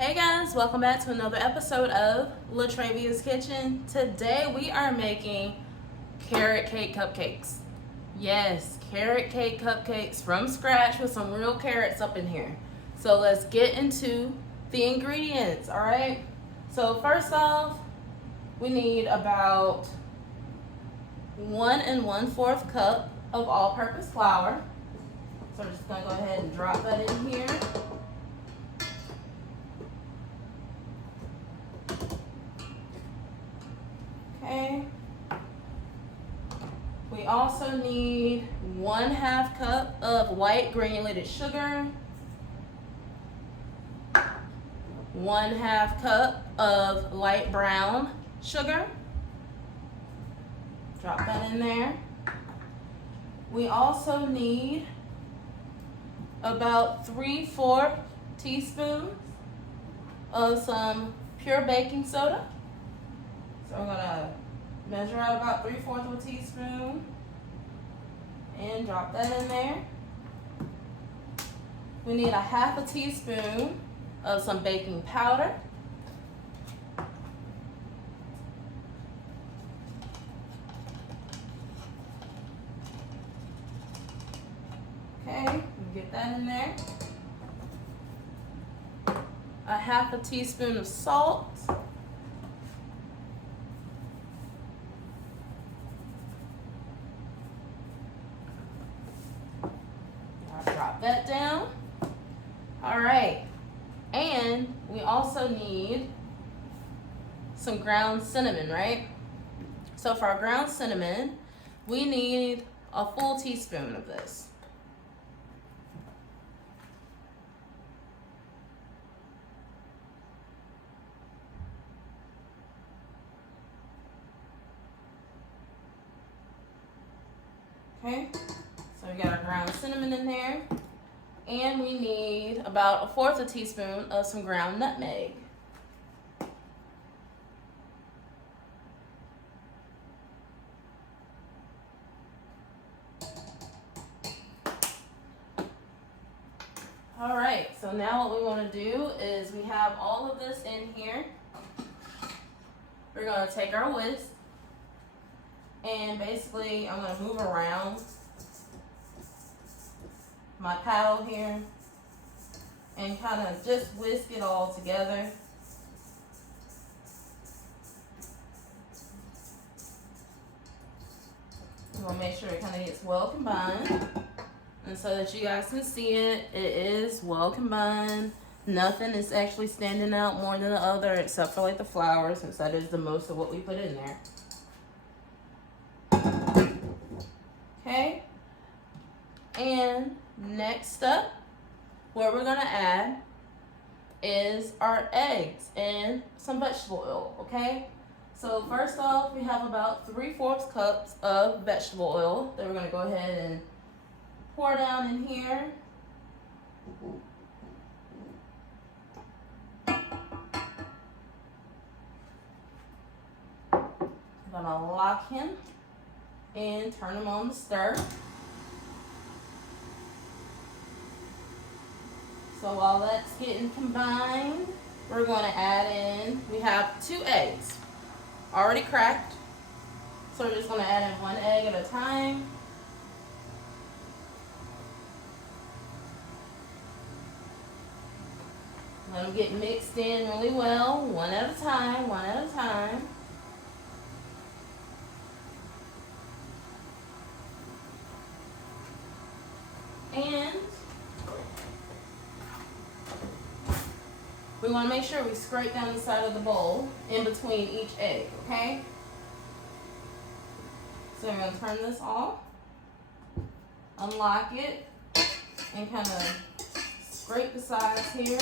Hey guys, welcome back to another episode of Latravia's Kitchen. Today we are making carrot cake cupcakes. Yes, carrot cake cupcakes from scratch with some real carrots up in here. So let's get into the ingredients, alright? So first off, we need about 1 1/4 cup of all-purpose flour. So I'm just going to go ahead and drop that in here. Okay. We also need 1/2 cup of white granulated sugar, 1/2 cup of light brown sugar. Drop that in there. We also need about 3/4 teaspoons of some pure baking soda. So we're gonna measure out about 3/4 of a teaspoon and drop that in there. We need 1/2 teaspoon of some baking powder. Okay, get that in there. 1/2 teaspoon of salt. Drop that down. All right, and we also need some ground cinnamon, right? So for our ground cinnamon, we need a full teaspoon of this. Okay, so we got our ground cinnamon in there. And we need about 1/4 teaspoon of some ground nutmeg. All right, so now what we want to do is we have all of this in here. We're going to take our whisk and basically I'm going to move around my paddle here and kind of just whisk it all together. I'm gonna make sure it kind of gets well combined, and so that you guys can see it, it is well combined. Nothing is actually standing out more than the other except for like the flour, since that is the most of what we put in there. Okay, and next up, what we're gonna add is our eggs and some vegetable oil, okay? So first off, we have about 3/4 cups of vegetable oil that we're gonna go ahead and pour down in here. I'm gonna lock him and turn him on the stir. So while that's getting combined, we're going to add in, we have 2 eggs already cracked. So we're just going to add in 1 egg at a time. Let them get mixed in really well, one at a time, one at a time. And we want to make sure we scrape down the side of the bowl in between each egg, okay? So I'm going to turn this off, unlock it, and kind of scrape the sides here.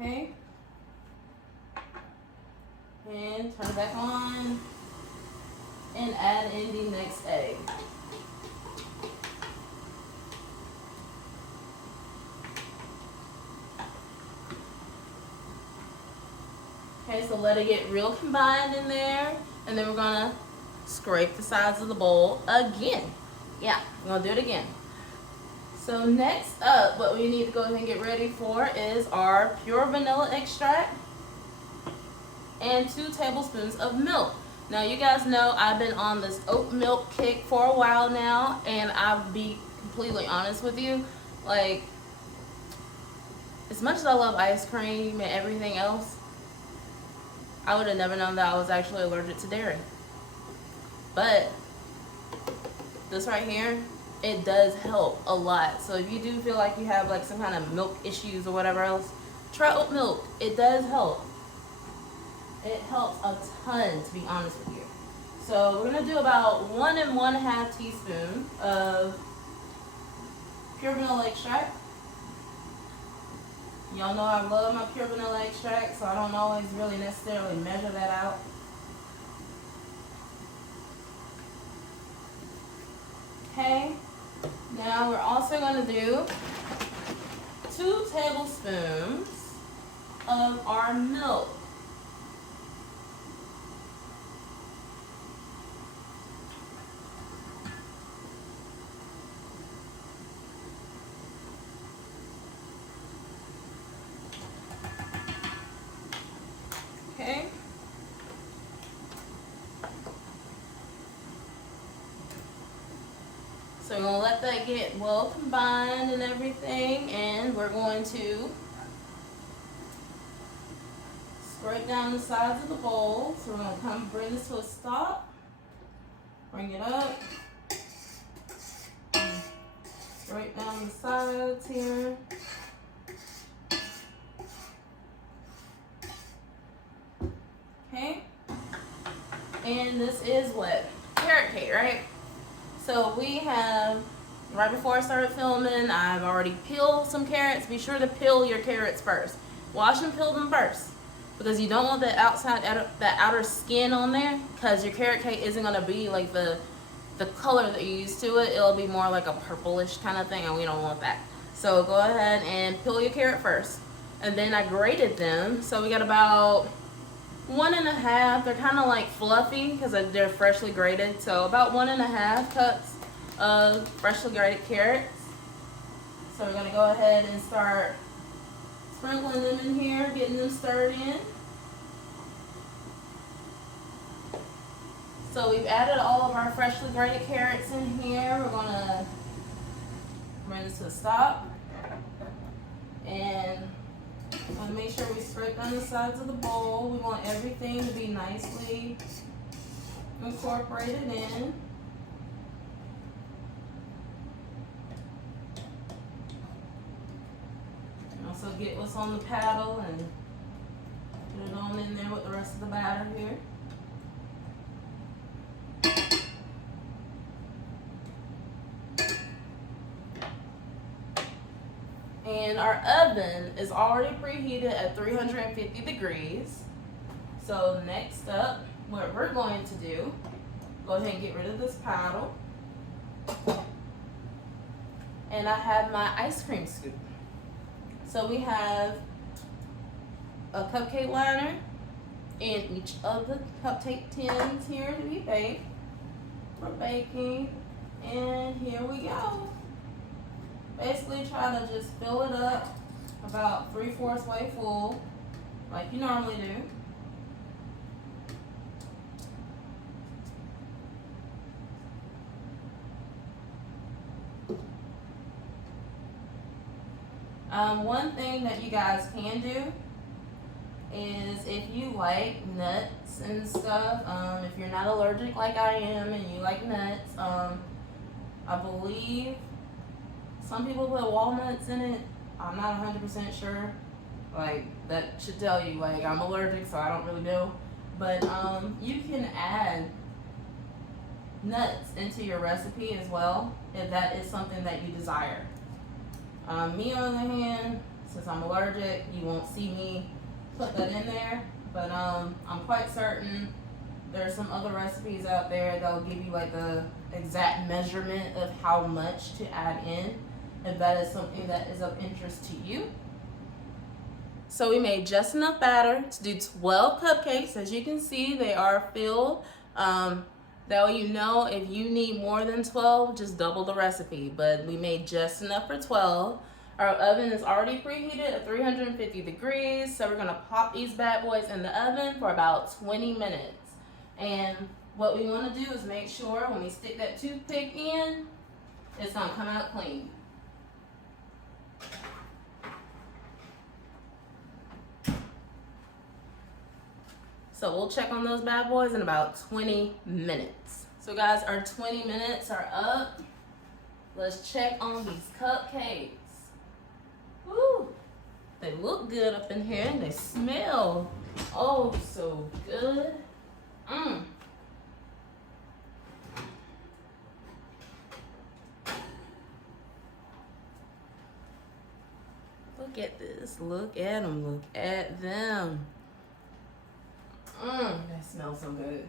Okay. And turn it back on and add in the next egg. Okay, so let it get real combined in there, and then we're gonna scrape the sides of the bowl again. Yeah, I'm gonna do it again. So next up, what we need to go ahead and get ready for is our pure vanilla extract and 2 tablespoons of milk. Now you guys know I've been on this oat milk kick for a while now, and I'll be completely honest with you, like, as much as I love ice cream and everything else, I would have never known that I was actually allergic to dairy. But this right here, it does help a lot. So if you do feel like you have like some kind of milk issues or whatever else, try oat milk. It does help. It helps a ton, to be honest with you. So we're gonna do about 1 1/2 teaspoon of pure vanilla extract. Y'all know I love my pure vanilla extract, so I don't always really necessarily measure that out. Okay, now we're also going to do 2 tablespoons of our milk. Okay. So we're going to let that get well combined and everything, and we're going to scrape down the sides of the bowl. So we're going to come bring this to a stop, bring it up, scrape down the sides here. Okay, and this is what? Carrot cake, right? So we have, right before I started filming, I've already peeled some carrots. Be sure to peel your carrots first. Wash and peel them first, because you don't want that that outer skin on there, because your carrot cake isn't going to be like the color that you used to it. It'll be more like a purplish kind of thing, and we don't want that. So go ahead and peel your carrot first. And then I grated them. So we got about 1 1/2. They're kind of like fluffy because they're freshly grated. So about 1 1/2 cups of freshly grated carrots. So we're going to go ahead and start sprinkling them in here, getting them stirred in. So we've added all of our freshly grated carrots in here. We're going to bring this to a stop. And want to make sure we scrape down the sides of the bowl. We want everything to be nicely incorporated in. And also get what's on the paddle and put it on in there with the rest of the batter here. And our oven is already preheated at 350 degrees. So next up, what we're going to do, go ahead and get rid of this paddle. And I have my ice cream scoop. So we have a cupcake liner in each of the cupcake tins here to be baked. We're baking, and here we go. Basically try to just fill it up about 3/4 way full, like you normally do. One thing that you guys can do is, if you like nuts and stuff, if you're not allergic like I am and you like nuts, I believe some people put walnuts in it. I'm not 100% sure. Like, that should tell you, like, I'm allergic, so I don't really know. But you can add nuts into your recipe as well, if that is something that you desire. Me, on the other hand, since I'm allergic, you won't see me put that in there. But I'm quite certain there's some other recipes out there that'll give you like the exact measurement of how much to add in, if that is something that is of interest to you. So we made just enough batter to do 12 cupcakes. As you can see, they are filled. That way you know if you need more than 12, just double the recipe. But we made just enough for 12. Our oven is already preheated at 350 degrees. So we're gonna pop these bad boys in the oven for about 20 minutes. And what we wanna do is make sure when we stick that toothpick in, it's gonna come out clean. So we'll check on those bad boys in about 20 minutes. So guys, our 20 minutes are up. Let's check on these cupcakes. Woo! They look good up in here and they smell oh so good. Look at this. Look at them. Look at them. That smells so good.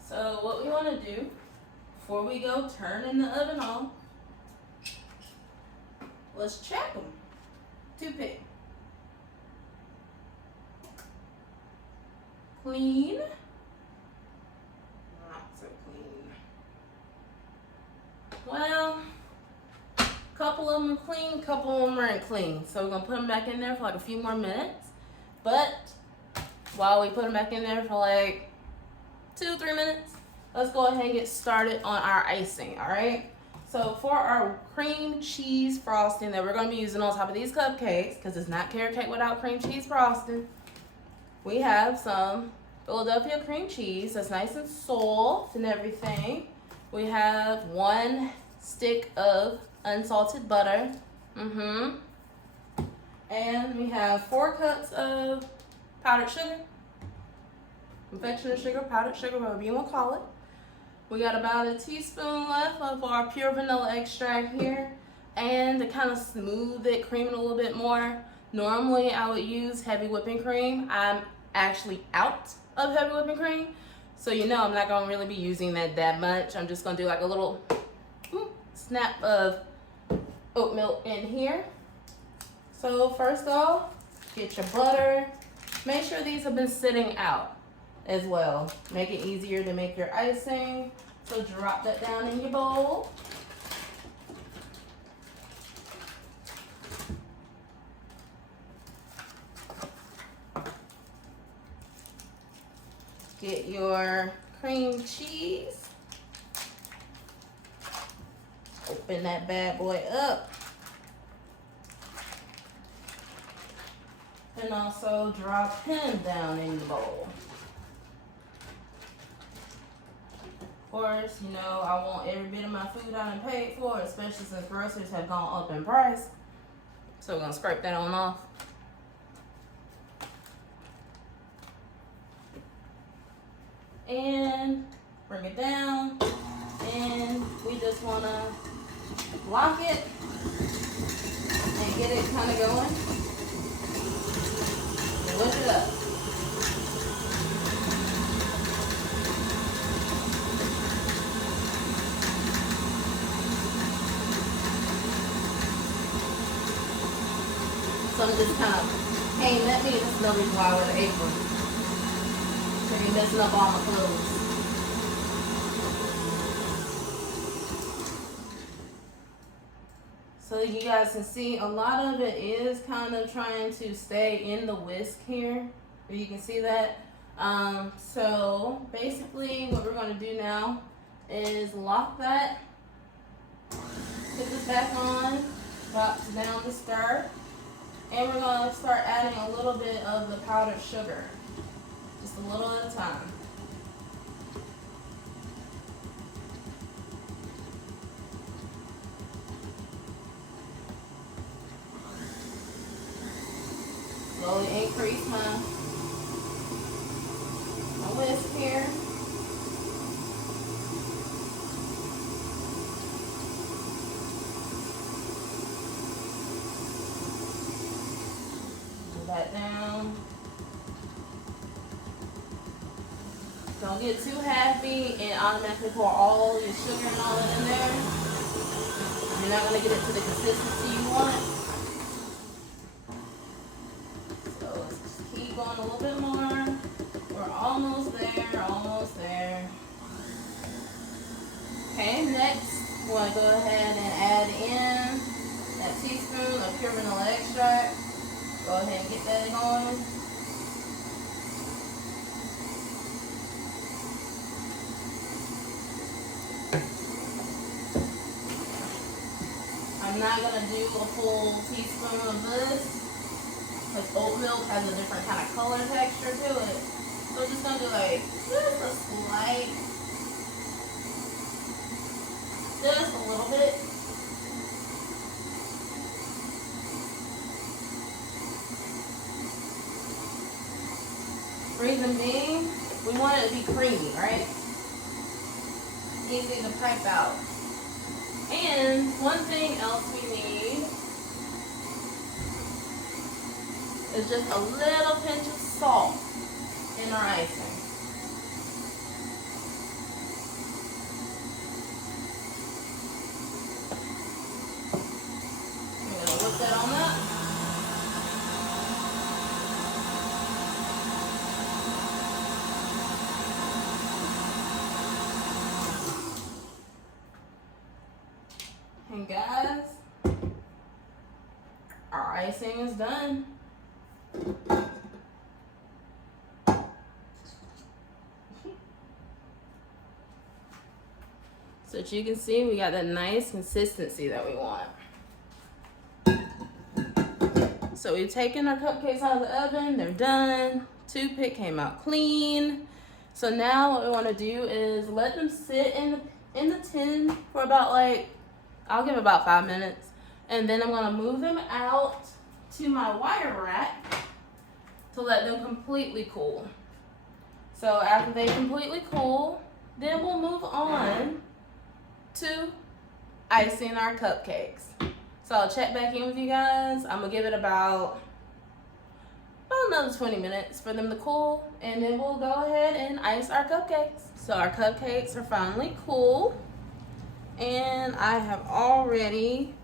So what we want to do before we go turning the oven on, let's check them. Toothpick. Clean. Not so clean. Well, couple of them are clean, couple of them aren't clean. So we're gonna put them back in there for like a few more minutes. But while we put them back in there for like 2-3 minutes, let's go ahead and get started on our icing, all right? So for our cream cheese frosting that we're gonna be using on top of these cupcakes, because it's not carrot cake without cream cheese frosting, we have some Philadelphia cream cheese that's nice and soft and everything. We have 1 stick of unsalted butter. And we have 4 cups of powdered sugar, confectioner sugar, powdered sugar, whatever you want to call it. We got about a teaspoon left of our pure vanilla extract here. And to kind of smooth it, cream it a little bit more, normally I would use heavy whipping cream. I'm actually out of heavy whipping cream, so you know I'm not going to really be using that much. I'm just going to do like a little snap of oat milk in here. So first off, get your butter. Make sure these have been sitting out as well. Make it easier to make your icing. So drop that down in your bowl. Get your cream cheese. Open that bad boy up. And also drop him down in the bowl. Of course, you know, I want every bit of my food I done paid for, especially since groceries have gone up in price. So we're gonna scrape that on off. And bring it down. And we just wanna lock it and get it kind of going. And lift it up. Some just kind of came at me. That's no reason why I wear the apron. So you're messing up all my clothes. So you guys can see a lot of it is kind of trying to stay in the whisk here. You can see that. So basically what we're going to do now is lock that. Put this back on. Drop down the stir. And we're going to start adding a little bit of the powdered sugar. Just a little at a time. Slowly increase my whisk here. Pull that down. Don't get too happy and automatically pour all your sugar and all that in there. You're not going to get it to the consistency you want. keep going a little bit more. We're almost there, almost there. Okay, next, we want to go ahead and add in that teaspoon of pure vanilla extract. Go ahead and get that going. I'm not going to do a full teaspoon of this because oat milk has a different kind of color texture to it. So I'm just going to do like just a slight, just a little bit. Reason being, we want it to be creamy, right? Easy to pipe out. And one thing else we need is just a little pinch of salt in our icing. I'm going to whip that on up. And guys, our icing is done. So as you can see, we got that nice consistency that we want. So we've taken our cupcakes out of the oven, they're done. Toothpick came out clean. So now what we want to do is let them sit in the tin for about I'll give it about 5 minutes. And then I'm gonna move them out to my wire rack to let them completely cool. So after they completely cool, then we'll move on to icing our cupcakes. So I'll check back in with you guys. I'm gonna give it about another 20 minutes for them to cool, and then we'll go ahead and ice our cupcakes. So our cupcakes are finally cool, and I have already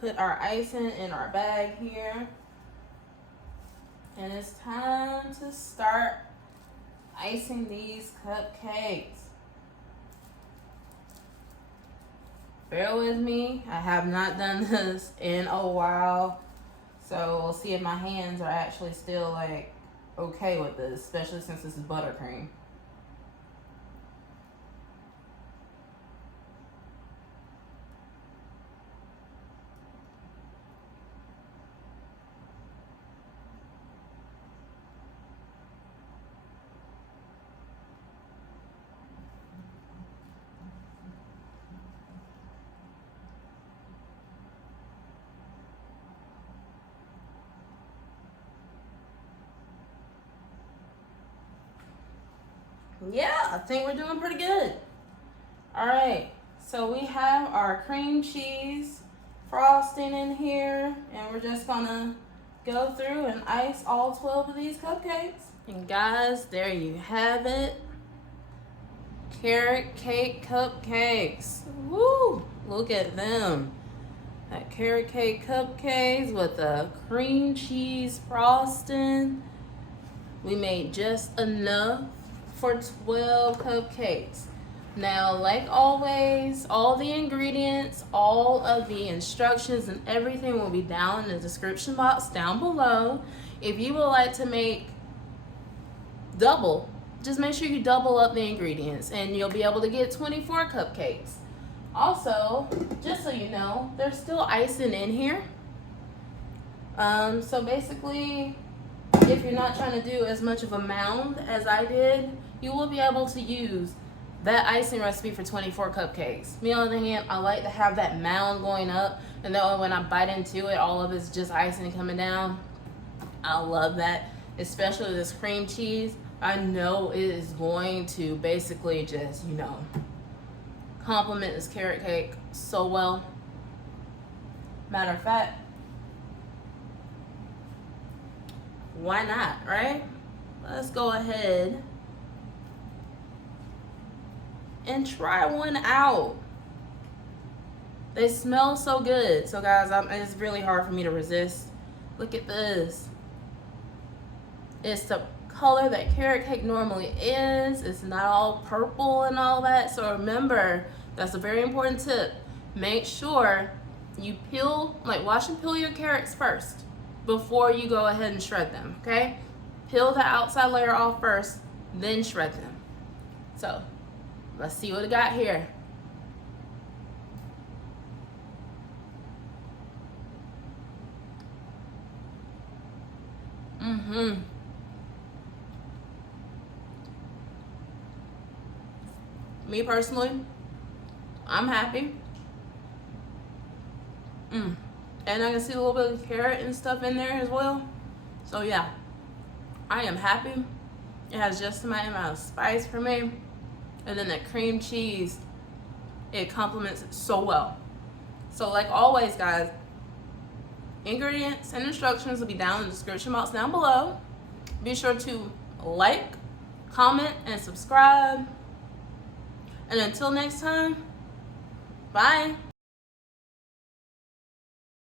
put our icing in our bag here. And it's time to start icing these cupcakes. Bear with me, I have not done this in a while. So we'll see if my hands are actually still okay with this, especially since this is buttercream. Yeah, I think we're doing pretty good. All right, so we have our cream cheese frosting in here, and we're just gonna go through and ice all 12 of these cupcakes. And guys, there you have it. Carrot cake cupcakes. Woo, look at them. That carrot cake cupcakes with the cream cheese frosting. We made just enough for 12 cupcakes. Now, like always, all the ingredients, all of the instructions and everything will be down in the description box down below. If you would like to make double, just make sure you double up the ingredients and you'll be able to get 24 cupcakes. Also, just so you know, there's still icing in here. So basically, if you're not trying to do as much of a mound as I did, you will be able to use that icing recipe for 24 cupcakes. Me on the other hand, I like to have that mound going up, and that way when I bite into it, all of it's just icing coming down. I love that, especially this cream cheese. I know it is going to basically just, complement this carrot cake so well. Matter of fact, why not, right? Let's go ahead and try one out. They smell so good. So guys, it's really hard for me to resist. Look at this. It's the color that carrot cake normally is. It's not all purple and all that. So remember, that's a very important tip. Make sure you peel, like wash and peel your carrots first before you go ahead and shred them, okay? Peel the outside layer off first, then shred them. So let's see what I got here. Me personally, I'm happy. And I can see a little bit of carrot and stuff in there as well. So yeah, I am happy. It has just the right amount of spice for me. And then that cream cheese, it complements it so well. So like always, guys, ingredients and instructions will be down in the description box down below. Be sure to like, comment, and subscribe. And until next time, bye.